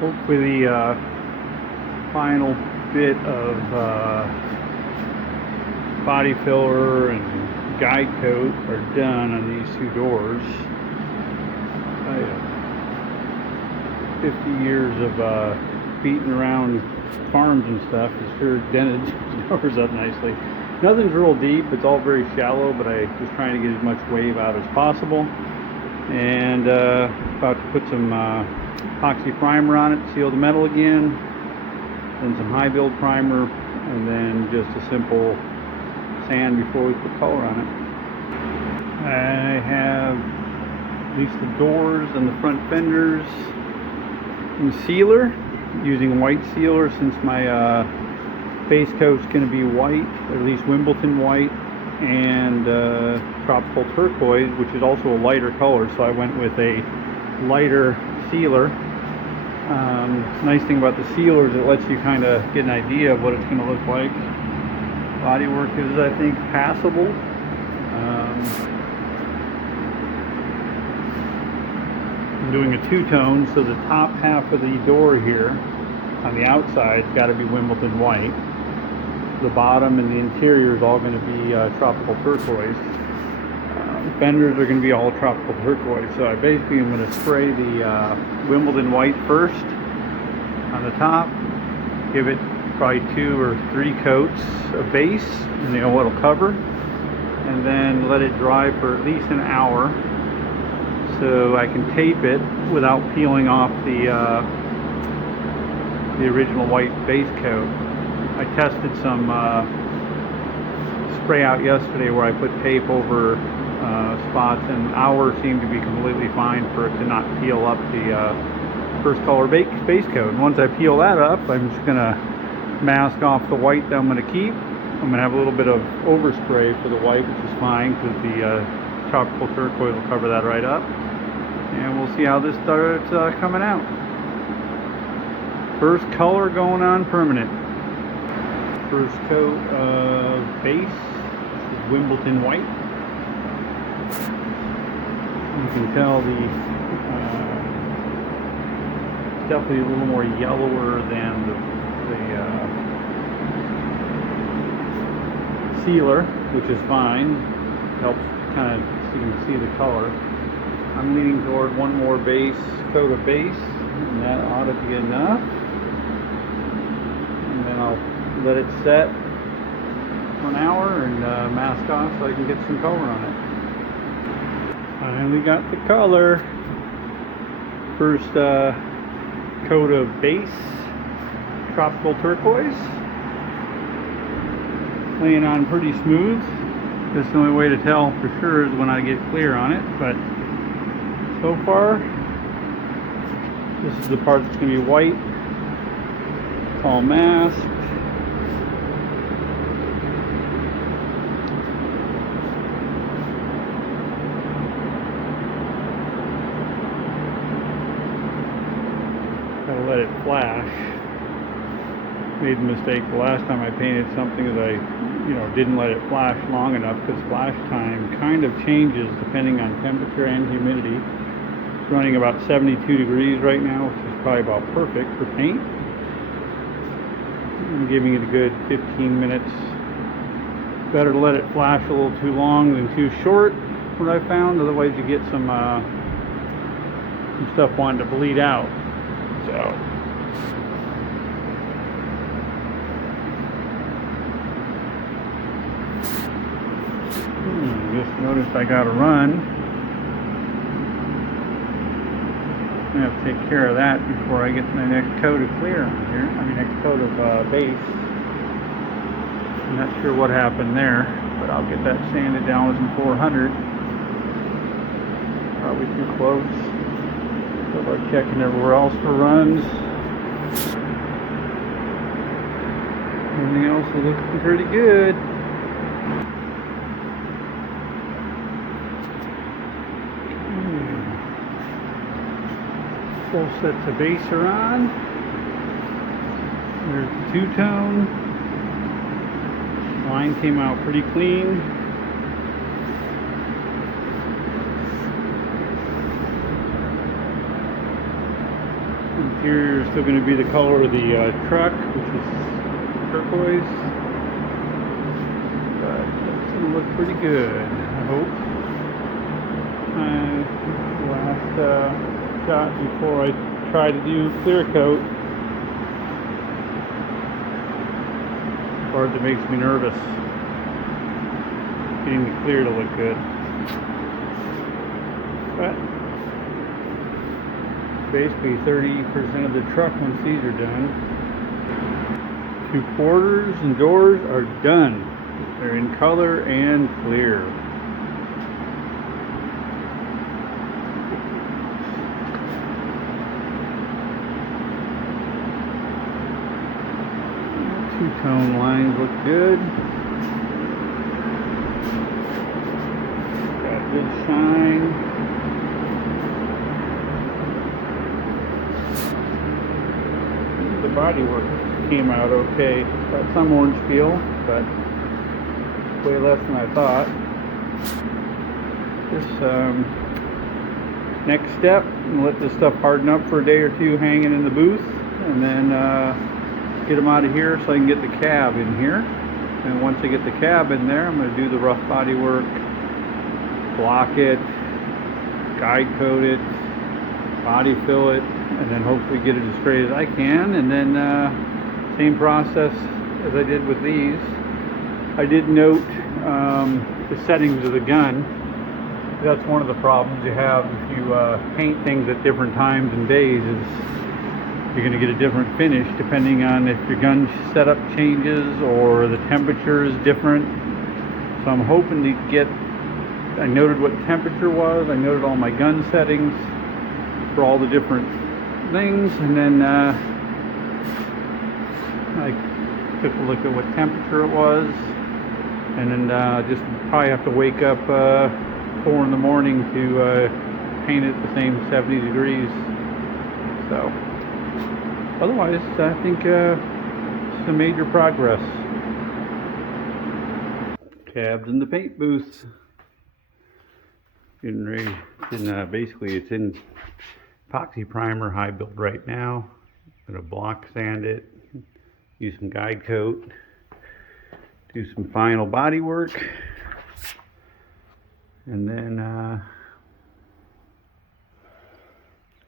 Hopefully the final bit of body filler and guide coat are done on these two doors. 50 years of beating around farms and stuff has sure dented the doors up nicely. Nothing's real deep, it's all very shallow, but I was trying to get as much wave out as possible. And about to put some epoxy primer on it, seal the metal again, then some high build primer, and then just a simple sand before we put color on it. I have at least the doors and the front fenders in sealer, using white sealer since my base coat's going to be white, or at least Wimbledon white, and tropical turquoise, which is also a lighter color, so I went with a lighter sealer. Nice thing about the sealer is it lets you kind of get an idea of what it's going to look like. Bodywork is, I think, passable. I'm doing a two-tone, so the top half of the door here on the outside got to be Wimbledon white. The bottom and the interior is all going to be tropical turquoise. The fenders are going to be all tropical turquoise, so I basically am going to spray the Wimbledon white first on the top, give it probably 2 or 3 coats of base, and you know what it'll cover, and then let it dry for at least an hour so I can tape it without peeling off the original white base coat. I tested some spray out yesterday where I put tape over spots, and an hour seemed to be completely fine for it to not peel up the first color base coat. And once I peel that up, I'm just going to mask off the white that I'm going to keep. I'm going to have a little bit of overspray for the white, which is fine because the tropical turquoise will cover that right up. And we'll see how this starts coming out. First color going on permanent. First coat of base, this is Wimbledon white. You can tell the it's definitely a little more yellower than the sealer, which is fine. Helps kind of so you can see the color. I'm leaning toward one more coat of base, and that ought to be enough. And then I'll let it set for an hour and mask off so I can get some color on it. Finally got the color. First coat of base, tropical turquoise. Laying on pretty smooth. That's the only way to tell for sure is when I get clear on it, but so far this is the part that's going to be white. It's all masked. Gotta let it flash. Made the mistake the last time I painted something that I didn't let it flash long enough, because flash time kind of changes depending on temperature and humidity. It's running about 72 degrees right now, which is probably about perfect for paint. I'm giving it a good 15 minutes. Better to let it flash a little too long than too short, what I found. Otherwise you get some stuff wanting to bleed out. So just noticed I got to run. I'm going to have to take care of that before I get my next coat of clear on here. Next coat of base. I'm not sure what happened there, but I'll get that sanded down with some 400. Probably too close. So I'm checking everywhere else for runs. Everything else is looking pretty good. Both sets of base are on. There's the two-tone. Line came out pretty clean. And Interior is still going to be the color of the truck, which is turquoise. But it's going to look pretty good, I hope. Last shot before I try to do clear coat. The part that makes me nervous. Getting the clear to look good. But basically 30% of the truck once these are done. 2 quarters and doors are done. They're in color and clear. Two-tone lines look good. Got good shine. The bodywork came out okay. Got some orange peel, but way less than I thought. This next step, let this stuff harden up for a day or two hanging in the booth, and then get them out of here so I can get the cab in here. And once I get the cab in there, I'm going to do the rough body work, block it, guide coat it, body fill it, and then hopefully get it as straight as I can. And then same process as I did with these. I did note the settings of the gun. That's one of the problems you have if you paint things at different times and days, is you're going to get a different finish depending on if your gun setup changes or the temperature is different. So I'm hoping to get, I noted what temperature was, I noted all my gun settings for all the different things, and then I took a look at what temperature it was, and then just probably have to wake up 4 in the morning to paint it the same 70 degrees. So otherwise, I think it's a major progress. Cabs in the paint booth. Getting ready. Basically, it's in epoxy primer high build right now. I'm gonna block sand it, use some guide coat, do some final body work, and then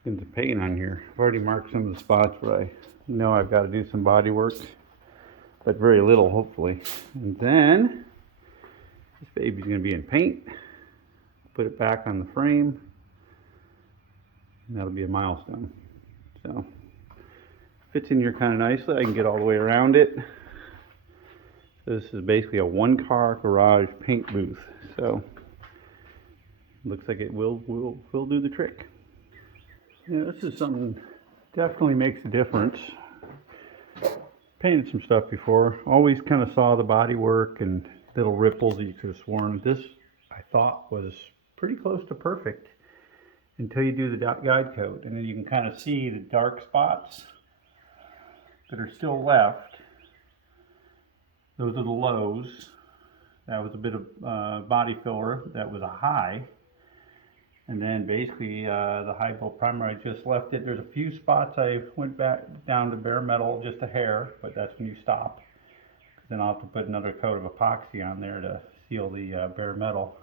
get the paint on here. I've already marked some of the spots where I know I've got to do some body work, but very little, hopefully. And then this baby's gonna be in paint. Put it back on the frame, and that'll be a milestone. So fits in here kind of nicely. I can get all the way around it. This is basically a 1-car garage paint booth, so looks like it will do the trick. Yeah, this is something definitely makes a difference. Painted some stuff before, always kind of saw the body work and little ripples that you could have sworn. This I thought was pretty close to perfect until you do the guide coat, and then you can kind of see the dark spots that are still left. Those are the lows. That was a bit of body filler. That was a high. And then basically the high build primer, I just left it. There's a few spots I went back down to bare metal, just a hair, but that's when you stop. Then I'll have to put another coat of epoxy on there to seal the bare metal.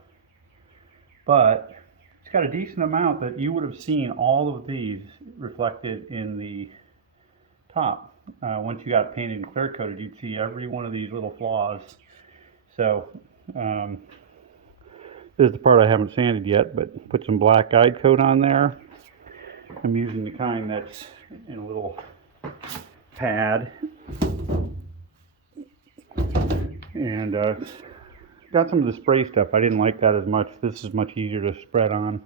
But it's got a decent amount that you would have seen all of these reflected in the top. Once you got painted and clear coated, you'd see every one of these little flaws. So this is the part I haven't sanded yet, but put some black guide coat on there. I'm using the kind that's in a little pad. And got some of the spray stuff. I didn't like that as much. This is much easier to spread on.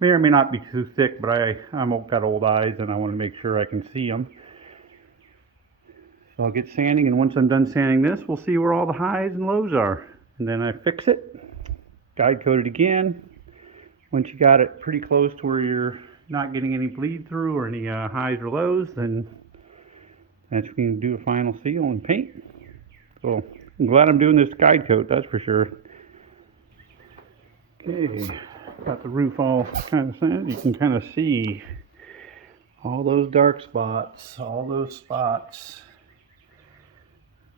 May or may not be too thick, but I've got old eyes and I want to make sure I can see them. So I'll get sanding, and once I'm done sanding this, we'll see where all the highs and lows are. And then I fix it, guide coat it again. Once you got it pretty close to where you're not getting any bleed through or any highs or lows, then that's when you do a final seal and paint. So I'm glad I'm doing this guide coat, that's for sure. Okay, got the roof all kind of sanded. You can kind of see All those dark spots, all those spots.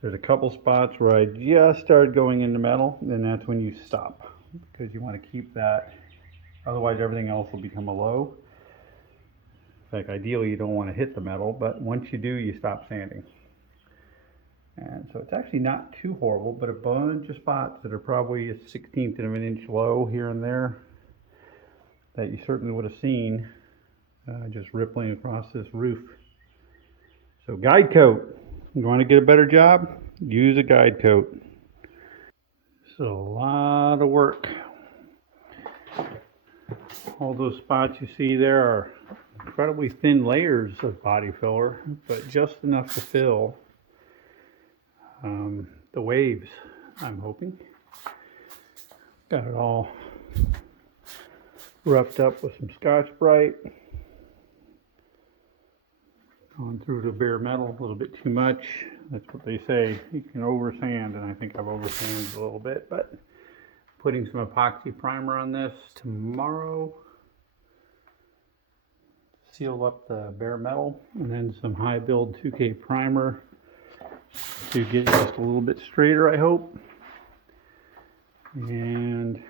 There's a couple spots where I just started going into metal, and that's when you stop, because you want to keep that, otherwise everything else will become a low. In fact, ideally you don't want to hit the metal, but once you do, you stop sanding. And so it's actually not too horrible, but a bunch of spots that are probably a 1/16 of an inch low here and there that you certainly would have seen just rippling across this roof. So guide coat. You want to get a better job? Use a guide coat. It's a lot of work. All those spots you see there are incredibly thin layers of body filler, but just enough to fill the waves, I'm hoping. Got it all roughed up with some Scotch-Brite. Going through the bare metal a little bit too much. That's what they say. You can over sand, and I think I've over sanded a little bit, but putting some epoxy primer on this tomorrow. Seal up the bare metal, and then some high build 2K primer to get it just a little bit straighter, I hope. And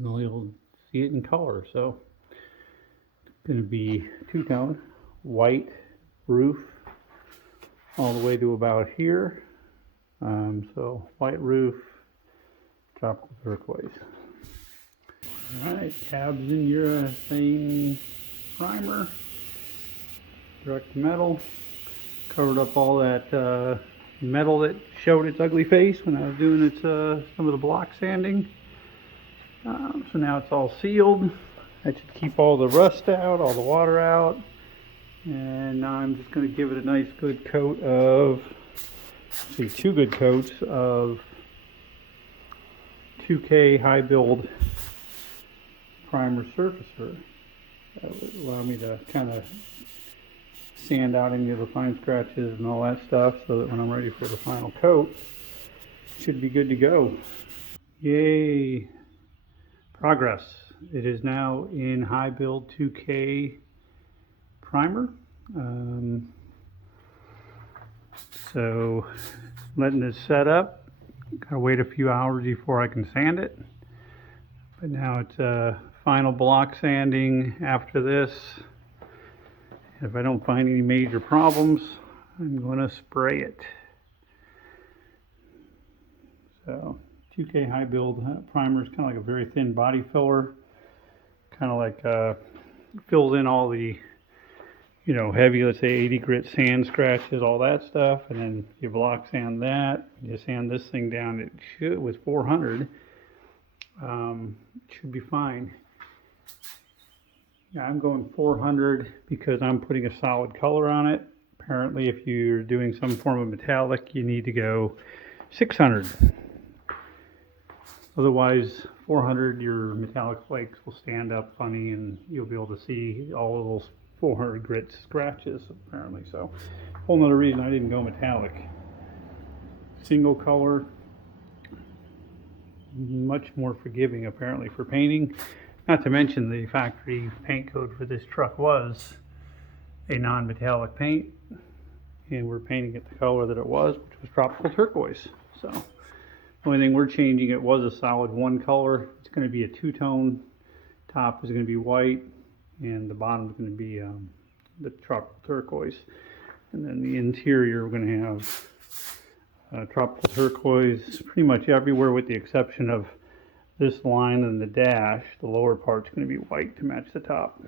you'll see it in color. So it's going to be two-tone, white roof all the way to about here. So white roof, tropical turquoise. Alright, tabs in urethane primer, direct metal, covered up all that metal that showed its ugly face when I was doing its some of the block sanding. So now it's all sealed. That should keep all the rust out, all the water out. And now I'm just going to give it a nice good coat of, see, 2 good coats of 2K high build primer surfacer. That would allow me to kind of sand out any of the fine scratches and all that stuff, so that when I'm ready for the final coat, it should be good to go. Yay! Progress. It is now in high build 2K primer. So letting it set up. Gotta wait a few hours before I can sand it. But now it's final block sanding after this. If I don't find any major problems, I'm going to spray it. So 2K high build primer is kind of like a very thin body filler. Kind of like fills in all the, you know, heavy, let's say 80 grit sand scratches, all that stuff. And then you block sand that. You sand this thing down. It should, with 400, it should be fine. Yeah, I'm going 400 because I'm putting a solid color on it. Apparently, if you're doing some form of metallic, you need to go 600. Otherwise, 400, your metallic flakes will stand up funny and you'll be able to see all of those 400 grit scratches, apparently. So, whole nother reason I didn't go metallic. Single color, much more forgiving, apparently, for painting. Not to mention the factory paint code for this truck was a non-metallic paint, and we're painting it the color that it was, which was tropical turquoise. So the only thing we're changing, it was a solid one color. It's going to be a two-tone. Top is going to be white, and the bottom is going to be the tropical turquoise. And then the interior, we're going to have tropical turquoise pretty much everywhere, with the exception of this line and the dash. The lower part's going to be white to match the top.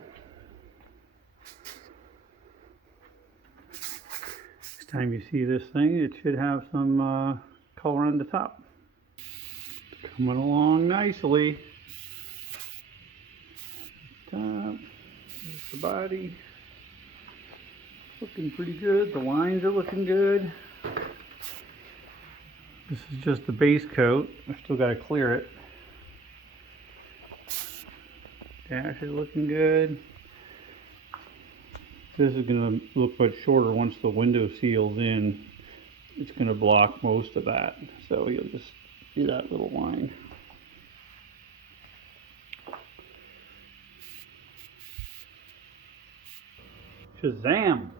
Next time you see this thing, it should have some color on the top. It's coming along nicely. Top, there's the body. Looking pretty good. The lines are looking good. This is just the base coat. I've still got to clear it. Dash is looking good. This is going to look much shorter once the window seals in. It's going to block most of that. So you'll just see that little line. Shazam!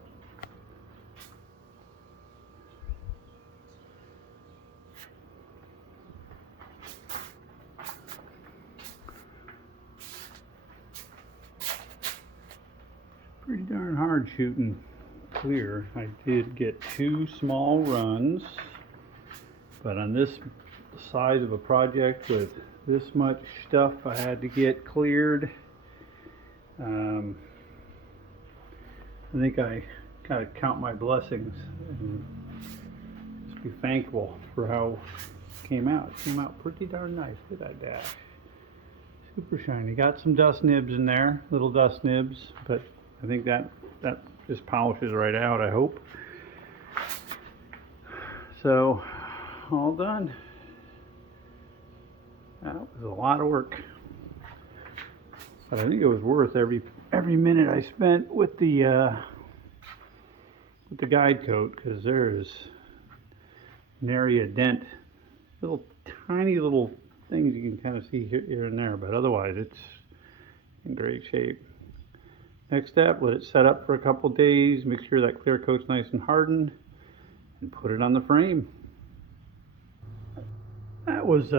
Pretty darn hard shooting clear. I did get 2 small runs, but on this size of a project with this much stuff I had to get cleared, I think I gotta count my blessings and just be thankful for how it came out. It came out pretty darn nice. Look at that dash. Super shiny. Got some dust nibs in there, little dust nibs, but I think that just polishes right out, I hope. So, all done. That was a lot of work, but I think it was worth every minute I spent with the guide coat, because there is nary a dent. Little tiny little things you can kind of see here and there, but otherwise it's in great shape. Next step, let it set up for a couple days, make sure that clear coat's nice and hardened, and put it on the frame. That was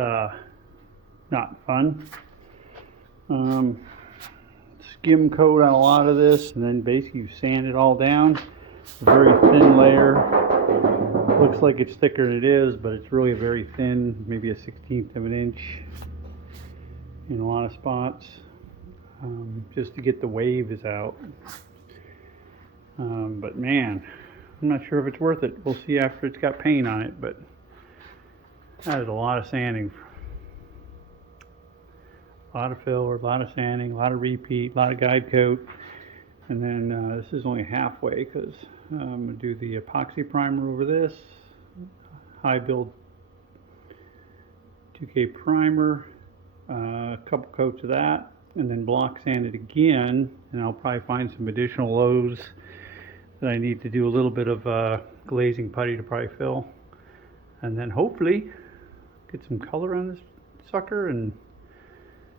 not fun. Skim coat on a lot of this, and then basically you sand it all down. A very thin layer. Looks like it's thicker than it is, but it's really very thin, maybe a 1/16 of an inch in a lot of spots, just to get the waves out. But man, I'm not sure if it's worth it. We'll see after it's got paint on it, but that is a lot of sanding. A lot of filler, a lot of sanding, a lot of repeat, a lot of guide coat. And then this is only halfway, because I'm going to do the epoxy primer over this. High build 2K primer, a couple coats of that, and then block sand it again. And I'll probably find some additional lows that I need to do a little bit of glazing putty to probably fill. And then hopefully get some color on this sucker and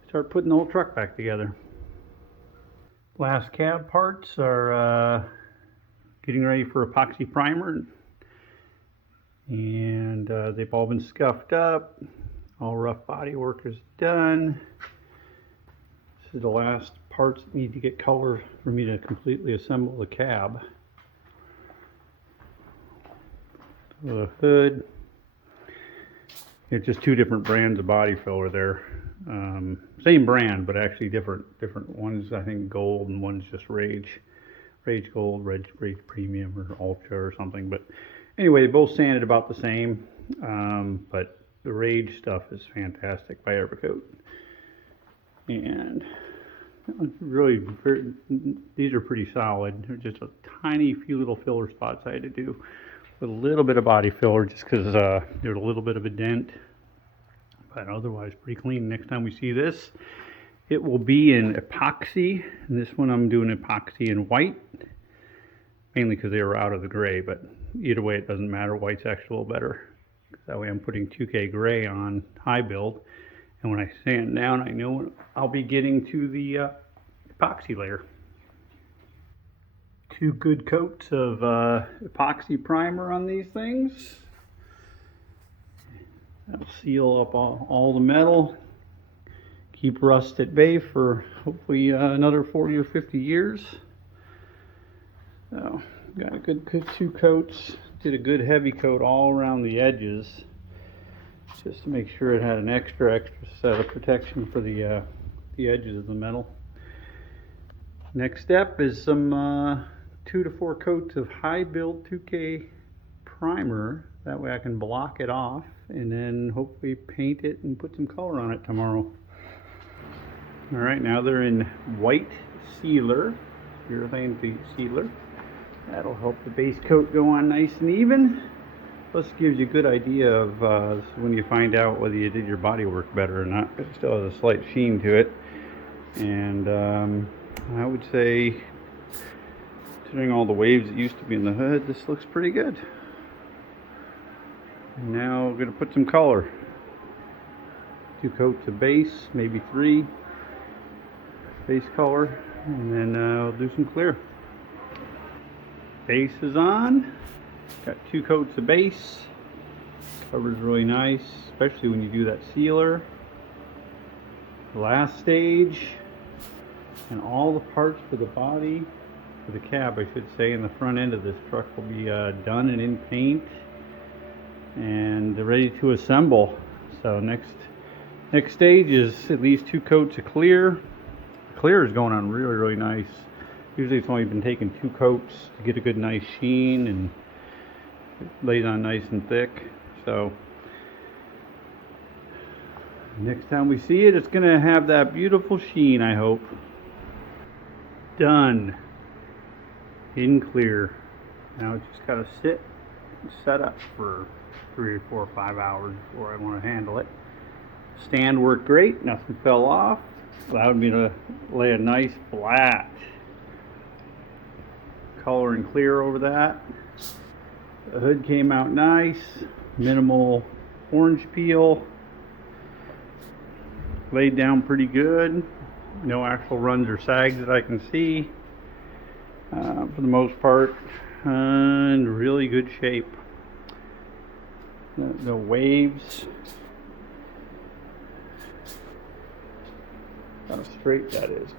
start putting the whole truck back together. Last cab parts are getting ready for epoxy primer, and they've all been scuffed up. All rough body work is done. This is the last parts that need to get color for me to completely assemble the cab. The hood. It's just 2 different brands of body filler there. Same brand, but actually different ones. I think gold, and one's just Rage Gold, Rage Premium, or Ultra or something. But anyway, they both sanded about the same. But the Rage stuff is fantastic by Evercoat, and really these are pretty solid. They're just a tiny few little filler spots I had to do with a little bit of body filler, just because there's a little bit of a dent. But otherwise pretty clean. Next time we see this, it will be in epoxy, and this one I'm doing epoxy in white, mainly because they were out of the gray, but either way it doesn't matter. White's actually a little better. That way I'm putting 2K gray on high build, and when I sand down, I know I'll be getting to the epoxy layer. 2 good coats of epoxy primer on these things. That'll seal up all the metal, keep rust at bay for hopefully another 40 or 50 years. So, got a good 2 coats. Did a good heavy coat all around the edges, just to make sure it had an extra set of protection for the edges of the metal. Next step is some 2 to 4 coats of high build 2K primer. That way I can block it off and then hopefully paint it and put some color on it tomorrow. Alright, now they're in white sealer, urethane sealer. That'll help the base coat go on nice and even. Plus gives you a good idea of when you find out whether you did your body work better or not. It still has a slight sheen to it. And I would say, considering all the waves that used to be in the hood, this looks pretty good. Now we're going to put some color. 2 coats of base, maybe 3 base color, and then we'll do some clear. Base is on. Got 2 coats of base. Covers really nice, especially when you do that sealer. Last stage, and all the parts for the body, for the cab I should say, and the front end of this truck will be done and in paint and ready to assemble. So next stage is at least 2 coats of clear. The clear is going on really nice. Usually it's only been taking 2 coats to get a good nice sheen, and it lays on nice and thick. So next time we see it, it's gonna have that beautiful sheen, I hope. Done. In clear. Now it's just gotta sit and set up for 3 or 4 or 5 hours before I want to handle it. Stand worked great, nothing fell off. Allowed me to lay a nice flat color and clear over that. The hood came out nice, minimal orange peel. Laid down pretty good. No actual runs or sags that I can see for the most part. In really good shape. No waves. How straight that is.